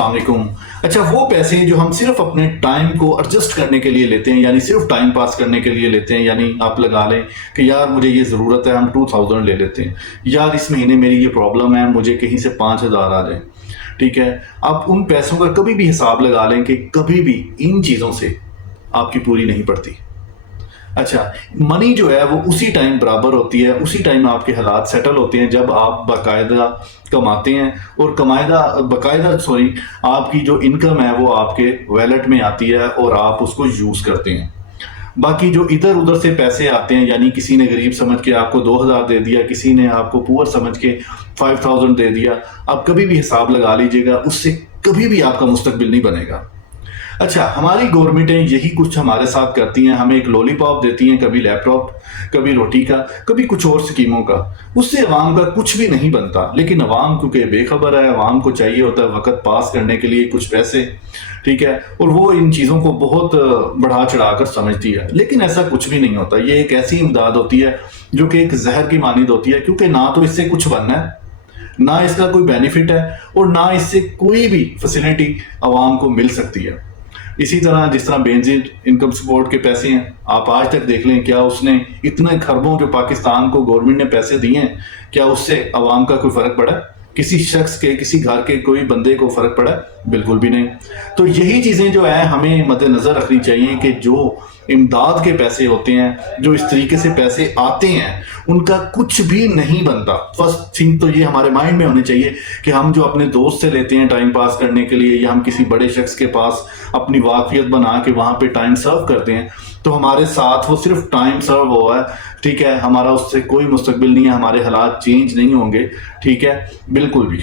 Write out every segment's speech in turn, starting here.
السلام علیکم. اچھا وہ پیسے جو ہم صرف اپنے ٹائم کو ایڈجسٹ کرنے کے لیے لیتے ہیں، یعنی صرف ٹائم پاس کرنے کے لیے لیتے ہیں، یعنی آپ لگا لیں کہ یار مجھے یہ ضرورت ہے، ہم 2000 لے لیتے ہیں، یار اس مہینے میری یہ پرابلم ہے، مجھے کہیں سے 5000 آ جائیں. ٹھیک ہے، آپ ان پیسوں کا کبھی بھی حساب لگا لیں کہ کبھی بھی ان چیزوں سے آپ کی پوری نہیں پڑتی. اچھا، منی جو ہے وہ اسی ٹائم برابر ہوتی ہے، اسی ٹائم آپ کے حالات سیٹل ہوتے ہیں جب آپ باقاعدہ کماتے ہیں، اور آپ کی جو انکم ہے وہ آپ کے ویلٹ میں آتی ہے اور آپ اس کو یوز کرتے ہیں. باقی جو ادھر ادھر سے پیسے آتے ہیں، یعنی کسی نے غریب سمجھ کے آپ کو 2000 دے دیا، کسی نے آپ کو پور سمجھ کے 5000 دے دیا، آپ کبھی بھی حساب لگا لیجئے گا، اس سے کبھی بھی آپ کا مستقبل نہیں بنے گا. اچھا، ہماری گورنمنٹیں یہی کچھ ہمارے ساتھ کرتی ہیں، ہمیں ایک لولی پاپ دیتی ہیں، کبھی لیپ ٹاپ، کبھی روٹی کا، کبھی کچھ اور سکیموں کا. اس سے عوام کا کچھ بھی نہیں بنتا، لیکن عوام کیونکہ بے خبر ہے، عوام کو چاہیے ہوتا ہے وقت پاس کرنے کے لیے کچھ پیسے. ٹھیک ہے، اور وہ ان چیزوں کو بہت بڑھا چڑھا کر سمجھتی ہے، لیکن ایسا کچھ بھی نہیں ہوتا. یہ ایک ایسی امداد ہوتی ہے جو کہ ایک زہر کی مانند ہوتی ہے، کیونکہ نہ تو اس سے کچھ بننا ہے، نہ اس کا کوئی بینیفٹ ہے، اور نہ اس سے کوئی بھی فیسلٹی عوام کو مل سکتی ہے. اسی طرح جس طرح بینظیر انکم سپورٹ کے پیسے ہیں، آپ آج تک دیکھ لیں کیا اس نے اتنے خربوں جو پاکستان کو گورنمنٹ نے پیسے دیے ہیں، کیا اس سے عوام کا کوئی فرق پڑا؟ کسی شخص کے، کسی گھر کے کوئی بندے کو فرق پڑا؟ بالکل بھی نہیں. تو یہی چیزیں جو ہیں ہمیں مد نظر رکھنی چاہیے کہ جو امداد کے پیسے ہوتے ہیں، جو اس طریقے سے پیسے آتے ہیں، ان کا کچھ بھی نہیں بنتا. فرسٹ تھنگ تو یہ ہمارے مائنڈ میں ہونی چاہیے کہ ہم جو اپنے دوست سے لیتے ہیں ٹائم پاس کرنے کے لیے، یا ہم کسی بڑے شخص کے پاس اپنی واقفیت بنا کے وہاں پہ ٹائم سرو کرتے ہیں، تو ہمارے ساتھ وہ صرف ٹائم سرو ہوا ہے. ٹھیک ہے، ہمارا اس سے کوئی مستقبل نہیں ہے، ہمارے حالات چینج نہیں ہوں گے. ٹھیک ہے، بالکل بھی.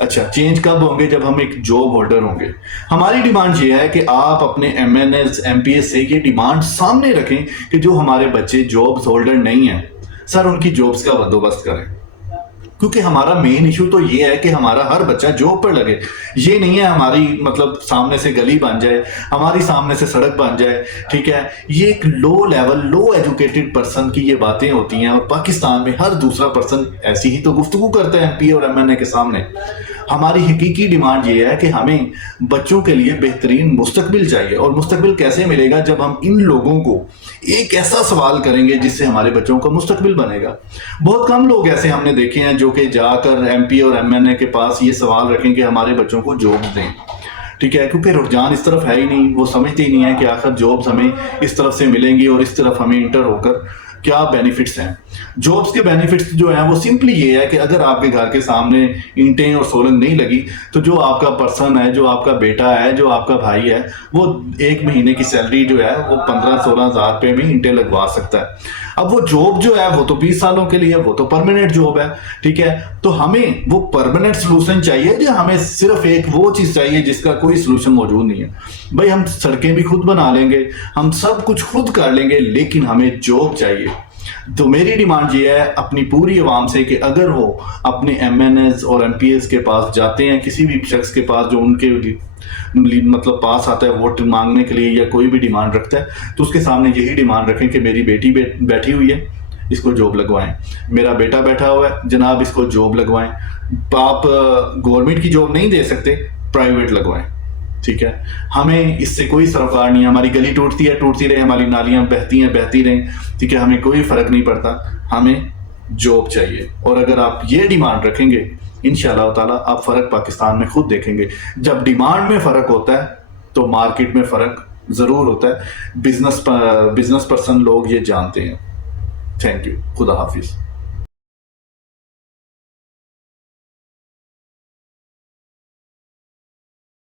اچھا، چینج کب ہوں گے؟ جب ہم ایک جاب ہولڈر ہوں گے. ہماری ڈیمانڈ یہ ہے کہ آپ اپنے M N S M P S سے یہ ڈیمانڈ سامنے رکھیں کہ جو ہمارے بچے جابز ہولڈر نہیں ہیں، سر ان کی جابز کا بندوبست کریں. کیونکہ ہمارا مین ایشو تو یہ ہے کہ ہمارا ہر بچہ جاب پر لگے. یہ نہیں ہے ہماری مطلب سامنے سے گلی بن جائے، ہماری سامنے سے سڑک بن جائے. ٹھیک ہے، یہ ایک لو لیول، لو ایجوکیٹڈ پرسن کی یہ باتیں ہوتی ہیں، اور پاکستان میں ہر دوسرا پرسن ایسی ہی تو گفتگو کرتا ہے ایم پی اور ایم این اے کے سامنے. ہماری حقیقی ڈیمانڈ یہ ہے کہ ہمیں بچوں کے لیے بہترین مستقبل چاہیے. اور مستقبل کیسے ملے گا؟ جب ہم ان لوگوں کو ایک ایسا سوال کریں گے جس سے ہمارے بچوں کا مستقبل بنے گا. بہت کم لوگ ایسے ہم نے دیکھے ہیں جو کہ جا کر ایم پی اور ایم این اے کے پاس یہ سوال رکھیں کہ ہمارے بچوں کو جاب دیں. ٹھیک ہے، کیونکہ رجحان اس طرف ہے ہی نہیں. وہ سمجھتے ہی نہیں ہے کہ آخر جابز ہمیں اس طرف سے ملیں گی اور اس طرف ہمیں انٹر ہو کر کیا بینیفٹس ہیں. جابز کے بینیفٹس جو ہیں وہ سمپلی یہ ہے کہ اگر آپ کے گھر کے سامنے اینٹیں اور سولنگ نہیں لگی تو جو آپ کا پرسن ہے، جو آپ کا بیٹا ہے، جو آپ کا بھائی ہے، وہ ایک مہینے کی سیلری جو ہے وہ 15-16 ہزار پہ بھی اینٹیں لگوا سکتا ہے. اب وہ جاب جو ہے وہ تو 20 سالوں کے لیے، وہ تو پرماننٹ جاب ہے. ٹھیک ہے، تو ہمیں وہ پرماننٹ سلوشن چاہیے، جو ہمیں صرف ایک وہ چیز چاہیے جس کا کوئی سلوشن موجود نہیں ہے. بھائی ہم سڑکیں بھی خود بنا لیں گے، ہم سب کچھ خود کر لیں گے، لیکن ہمیں جاب چاہیے. تو میری ڈیمانڈ یہ ہے اپنی پوری عوام سے کہ اگر وہ اپنے ایم این ایس اور ایم پی ایس کے پاس جاتے ہیں، کسی بھی شخص کے پاس جو ان کے مطلب پاس آتا ہے ووٹ مانگنے کے لیے یا کوئی بھی ڈیمانڈ رکھتا ہے، تو اس کے سامنے یہی ڈیمانڈ رکھیں کہ میری بیٹی بیٹھی ہوئی ہے، اس کو جاب لگوائیں. میرا بیٹا بیٹھا ہوا ہے جناب، اس کو جاب لگوائیں. آپ گورنمنٹ کی جاب نہیں دے سکتے، پرائیویٹ لگوائیں. ٹھیک ہے، ہمیں اس سے کوئی سروکار نہیں ہے. ہماری گلی ٹوٹتی ہے، ٹوٹتی رہے، ہماری نالیاں بہتی ہیں، بہتی رہیں. ٹھیک ہے، ہمیں کوئی فرق نہیں پڑتا، ہمیں جاب چاہیے. اور اگر آپ یہ ڈیمانڈ رکھیں گے، انشاءاللہ تعالیٰ آپ فرق پاکستان میں خود دیکھیں گے. جب ڈیمانڈ میں فرق ہوتا ہے تو مارکیٹ میں فرق ضرور ہوتا ہے. بزنس پرسن لوگ یہ جانتے ہیں. Thank you. خدا حافظ.